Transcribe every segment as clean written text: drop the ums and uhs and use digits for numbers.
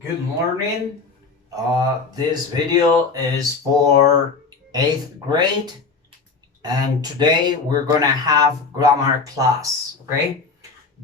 Good morning. This video is for 8th grade, and today we're gonna have grammar class, okay?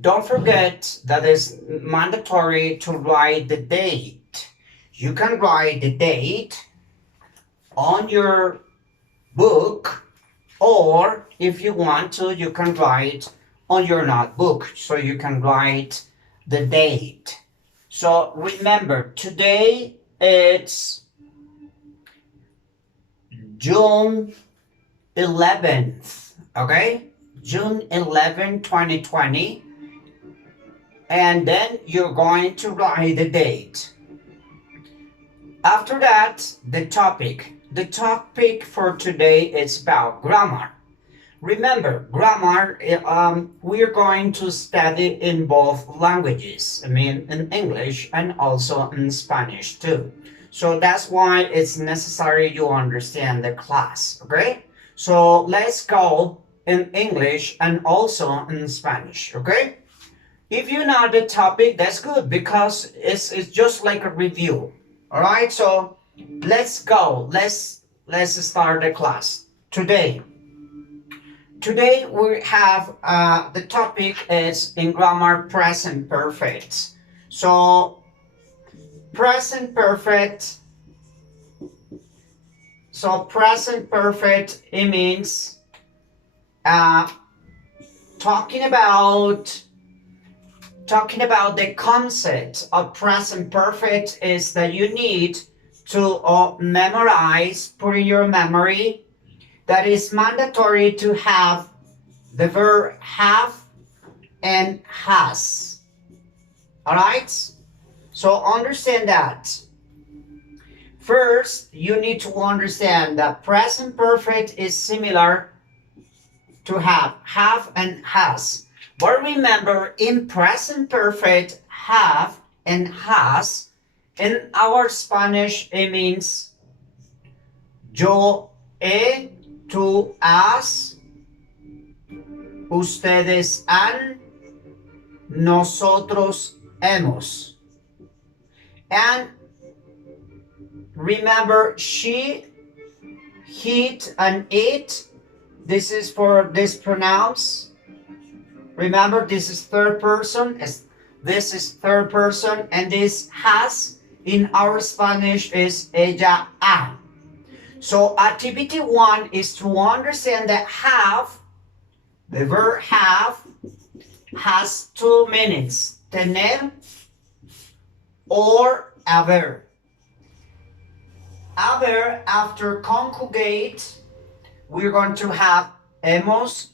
Don't forget that it's mandatory to write the date. You can write the date on your book, or if you want to, you can write on your notebook, so you can write the date. So remember, today it's June 11th, okay? June 11, 2020. And then you're going to write the date. After that, the topic. The topic for today is about grammar. Remember, grammar, we're going to study in both languages. I mean, in English and also in Spanish too. So that's why it's necessary you understand the class, okay? So let's go in English and also in Spanish, okay? If you know the topic, that's good because it's just like a review. All right, so let's go. Let's start the class today. Today we have the topic is in grammar present perfect. So present perfect. So present perfect, it means uh, talking about the concept of present perfect is that you need to memorize, put in your memory, that is mandatory to have the verb have and has. All right? So understand that. First, you need to understand that present perfect is similar to have and has. But remember, in present perfect, have and has, in our Spanish, it means yo he, tú has, ustedes han, nosotros hemos. And remember, she, he, and it, this is for this pronouns. Remember, this is third person. This is third person, and this has in our Spanish is ella, ha. So activity 1 is to understand that have, the verb have, has two meanings, tener or haber. Haber, after conjugate, we're going to have hemos,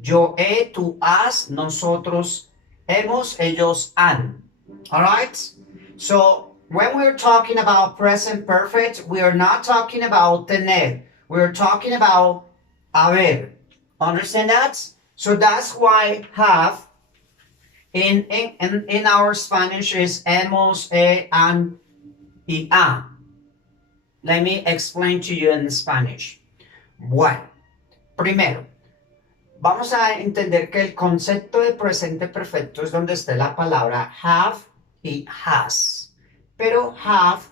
yo he, tú has, nosotros hemos, ellos han. All right? So when we're talking about present perfect, we are not talking about tener. We're talking about haber. Understand that? So that's why have in our Spanish is hemos, he, han, y ha. Let me explain to you in Spanish. Bueno, primero, vamos a entender que el concepto de presente perfecto es donde esté la palabra have y has. Pero have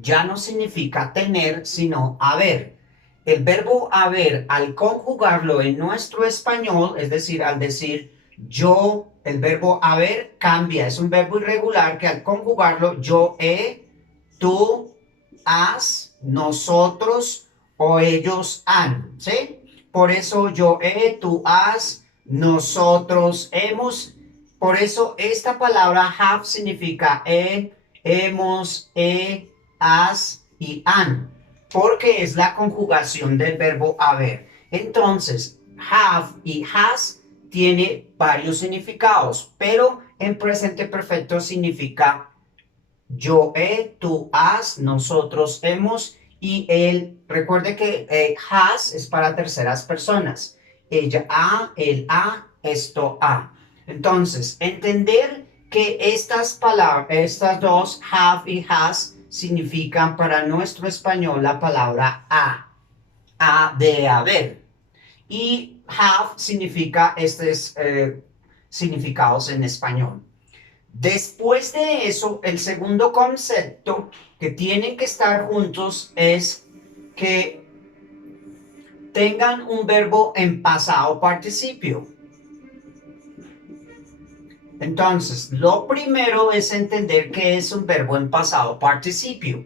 ya no significa tener, sino haber. El verbo haber, al conjugarlo en nuestro español, es decir, al decir yo, el verbo haber cambia. Es un verbo irregular que al conjugarlo yo he, tú has, nosotros o ellos han, ¿sí? Por eso yo he, tú has, nosotros hemos. Por eso esta palabra have significa he, hemos, he, has y han. Porque es la conjugación del verbo haber. Entonces, have y has tiene varios significados, pero en presente perfecto significa yo he, tú has, nosotros hemos y él. Recuerde que has es para terceras personas. Ella ha, él ha, esto ha. Entonces, entender que estas palabras, estas dos, have y has, significan para nuestro español la palabra a de haber. Y have significa estos significados en español. Después de eso, el segundo concepto que tienen que estar juntos es que tengan un verbo en pasado participio. Entonces, lo primero es entender qué es un verbo en pasado participio.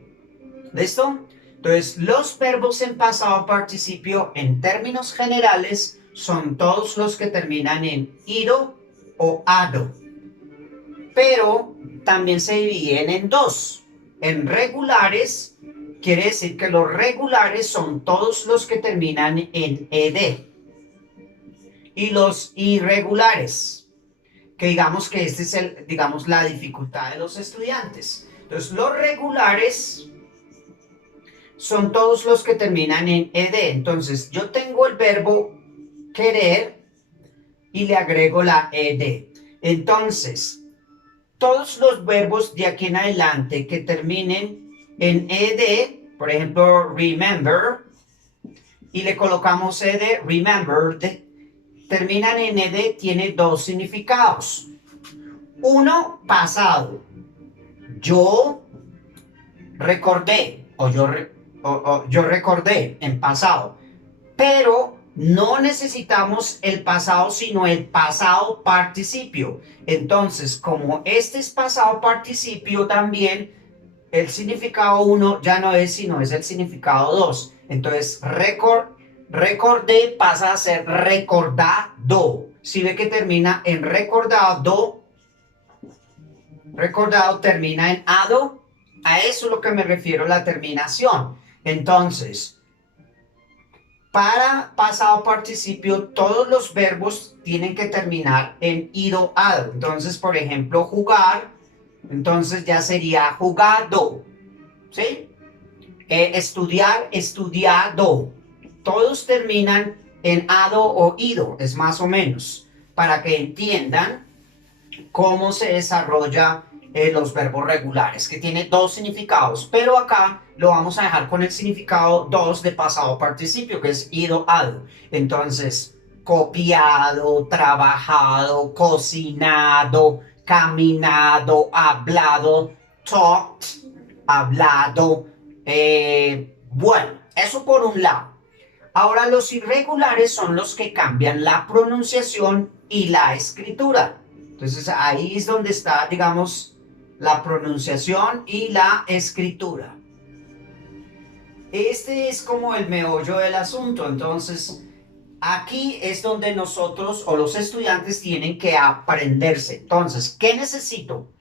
¿Listo? Entonces, los verbos en pasado participio en términos generales son todos los que terminan en ido o ado. Pero también se dividen en dos. En regulares, quiere decir que los regulares son todos los que terminan en ed. Y los irregulares, que digamos que este es digamos, la dificultad de los estudiantes. Entonces, los regulares son todos los que terminan en ed. Entonces, yo tengo el verbo querer y le agrego la ed. Entonces, todos los verbos de aquí en adelante que terminen en ed, por ejemplo, remember, y le colocamos ed, remembered, terminan en ed, tiene dos significados. Uno, pasado. Yo recordé, o yo recordé en pasado. Pero no necesitamos el pasado, sino el pasado participio. Entonces, como este es pasado participio también, el significado 1 ya no es, sino es el significado 2. Entonces, recordé pasa a ser recordado. Si ve que termina en recordado, recordado termina en ado, a eso es lo que me refiero la terminación. Entonces, para pasado participio, todos los verbos tienen que terminar en ido, ado. Entonces, por ejemplo, jugar, entonces ya sería jugado, ¿sí? Estudiar, estudiado. Todos terminan en ado o ido, es más o menos, para que entiendan cómo se desarrolla los verbos regulares, que tiene dos significados, pero acá lo vamos a dejar con el significado 2 de pasado participio, que es ido, ado. Entonces, copiado, trabajado, cocinado, caminado, hablado, talked, hablado. Bueno, eso por un lado. Ahora los irregulares son los que cambian la pronunciación y la escritura. Entonces ahí es donde está, digamos, la pronunciación y la escritura. Este es como el meollo del asunto. Entonces, aquí es donde nosotros o los estudiantes tienen que aprenderse. Entonces, ¿qué necesito?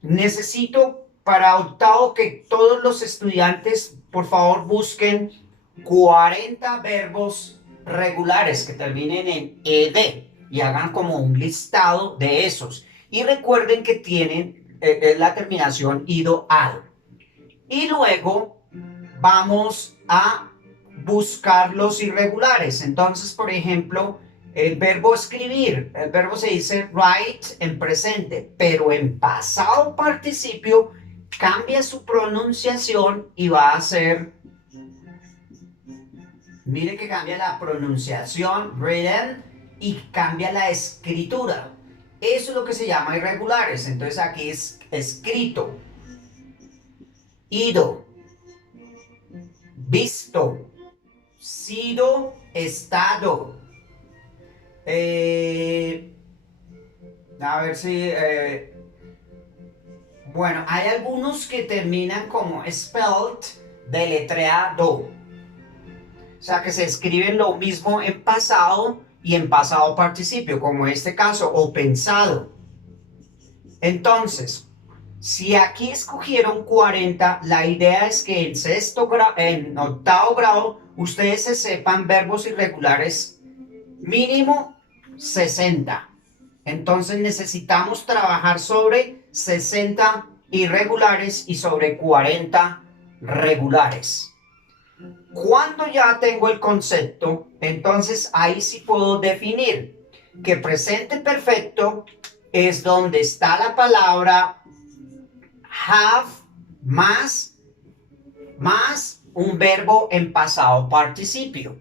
Necesito para octavo que todos los estudiantes, por favor, busquen 40 verbos regulares que terminen en ed y hagan como un listado de esos. Y recuerden que tienen la terminación ido, ado. Y luego vamos a buscar los irregulares. Entonces, por ejemplo, el verbo escribir, el verbo se dice write en presente, pero en pasado participio cambia su pronunciación y va a ser, mire que cambia la pronunciación, written, y cambia la escritura. Eso es lo que se llama irregulares. Entonces aquí es escrito, ido, visto, sido, estado. A ver si... bueno, hay algunos que terminan como spelled, deletreado. O sea, que se escriben lo mismo en pasado y en pasado participio, como en este caso, o pensado. Entonces, si aquí escogieron 40, la idea es que en octavo grado ustedes se sepan verbos irregulares mínimo 60. Entonces necesitamos trabajar sobre 60 irregulares y sobre 40 regulares. Cuando ya tengo el concepto, entonces ahí sí puedo definir que presente perfecto es donde está la palabra have más un verbo en pasado participio.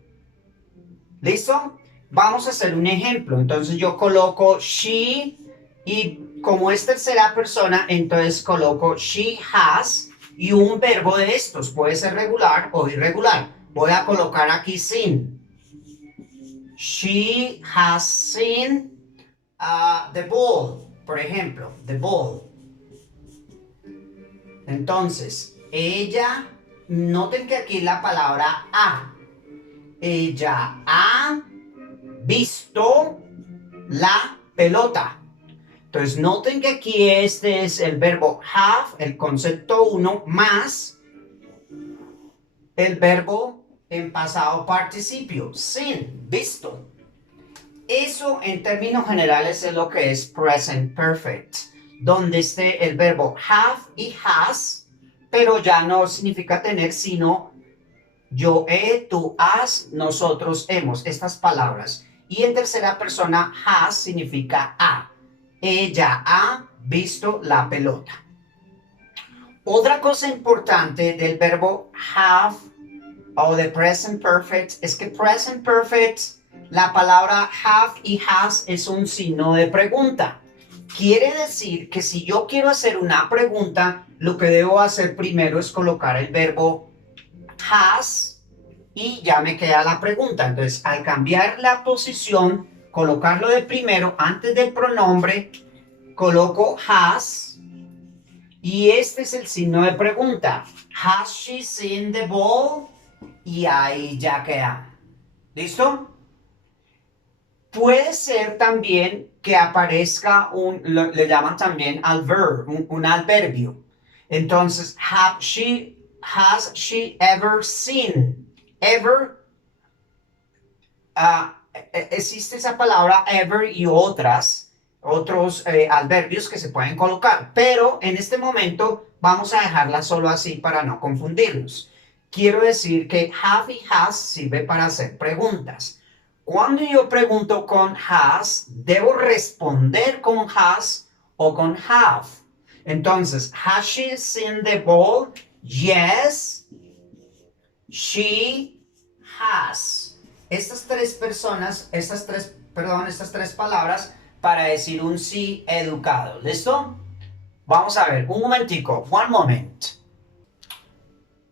¿Listo? Vamos a hacer un ejemplo. Entonces yo coloco she y como es tercera persona, entonces coloco she has y un verbo de estos. Puede ser regular o irregular. Voy a colocar aquí seen. She has seen the ball, por ejemplo, the ball. Entonces, ella, noten que aquí la palabra ha. Ella ha visto la pelota. Entonces, noten que aquí este es el verbo have, el concepto 1, más el verbo en pasado participio, seen, visto. Eso en términos generales es lo que es present perfect, donde esté el verbo have y has, pero ya no significa tener, sino yo he, tú has, nosotros hemos, estas palabras. Y en tercera persona, has significa ha. Ella ha visto la pelota. Otra cosa importante del verbo have o de present perfect es que present perfect, la palabra have y has es un signo de pregunta. Quiere decir que si yo quiero hacer una pregunta, lo que debo hacer primero es colocar el verbo has y ya me queda la pregunta. Entonces, al cambiar la posición, colocarlo de primero antes del pronombre, coloco has y este es el signo de pregunta. Has she seen the ball? Y ahí ya queda. ¿Listo? Puede ser también que aparezca le llaman también un adverbio. Entonces, has she ever seen? Ever, existe esa palabra ever y otros adverbios que se pueden colocar, pero en este momento vamos a dejarla solo así para no confundirnos. Quiero decir que have y has sirve para hacer preguntas. Cuando yo pregunto con has, debo responder con has o con have. Entonces, has she seen the ball? Yes, she has. Estas tres palabras para decir un sí educado. ¿Listo? Vamos a ver, un momentico, one moment.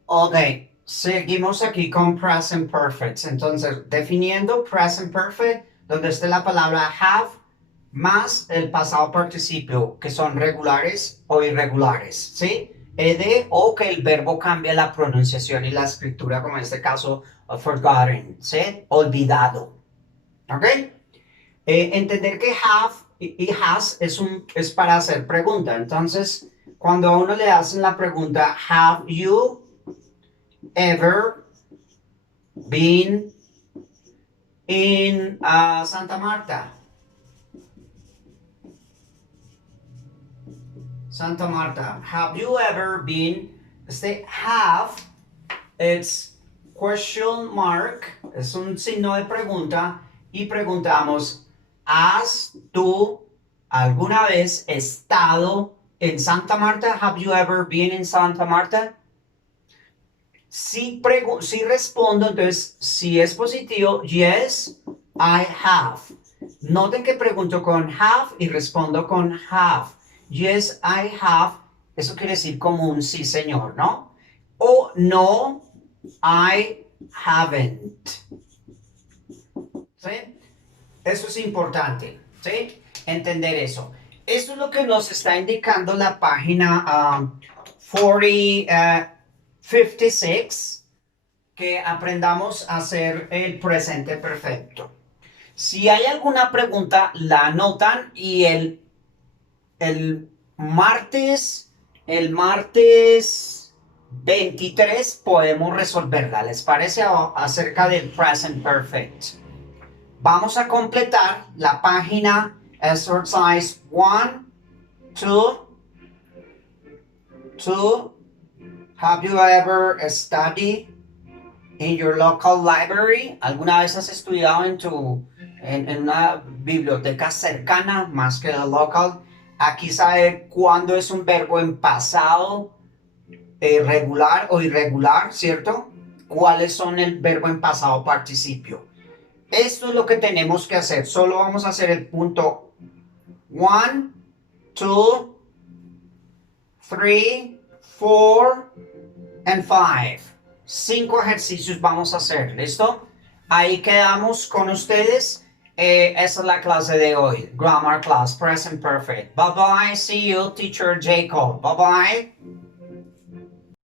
Ok, seguimos aquí con present perfect. Entonces, definiendo present perfect, donde esté la palabra have más el pasado participio, que son regulares o irregulares, ¿sí? Ed o que el verbo cambia la pronunciación y la escritura, como en este caso, forgotten, ¿sí? Olvidado. ¿Ok? Entender que have y has es para hacer pregunta. Entonces, cuando a uno le hacen la pregunta, have you ever been in Santa Marta? Santa Marta, have you ever been? Este have, it's question mark, es un signo de pregunta y preguntamos, ¿has tú alguna vez estado en Santa Marta? Have you ever been in Santa Marta? Si respondo, entonces, si es positivo, yes, I have. Noten que pregunto con have y respondo con have. Yes, I have. Eso quiere decir como un sí, señor, ¿no? O no, I haven't. ¿Sí? Eso es importante, ¿sí? Entender eso. Eso es lo que nos está indicando la página 56, que aprendamos a hacer el presente perfecto. Si hay alguna pregunta, la anotan y el martes 23 podemos resolverla. ¿Les parece acerca del present perfect? Vamos a completar la página exercise 1, 2. Have you ever studied in your local library? ¿Alguna vez has estudiado en una biblioteca cercana más que la local? Aquí sabe cuándo es un verbo en pasado regular o irregular, ¿cierto? ¿Cuáles son el verbo en pasado participio? Esto es lo que tenemos que hacer. Solo vamos a hacer el punto 1, 2, 3, 4, and 5. 5 ejercicios vamos a hacer, ¿listo? Ahí quedamos con ustedes. Esa es la clase de hoy. Grammar class, present perfect. Bye bye. See you, teacher Jacob. Bye bye.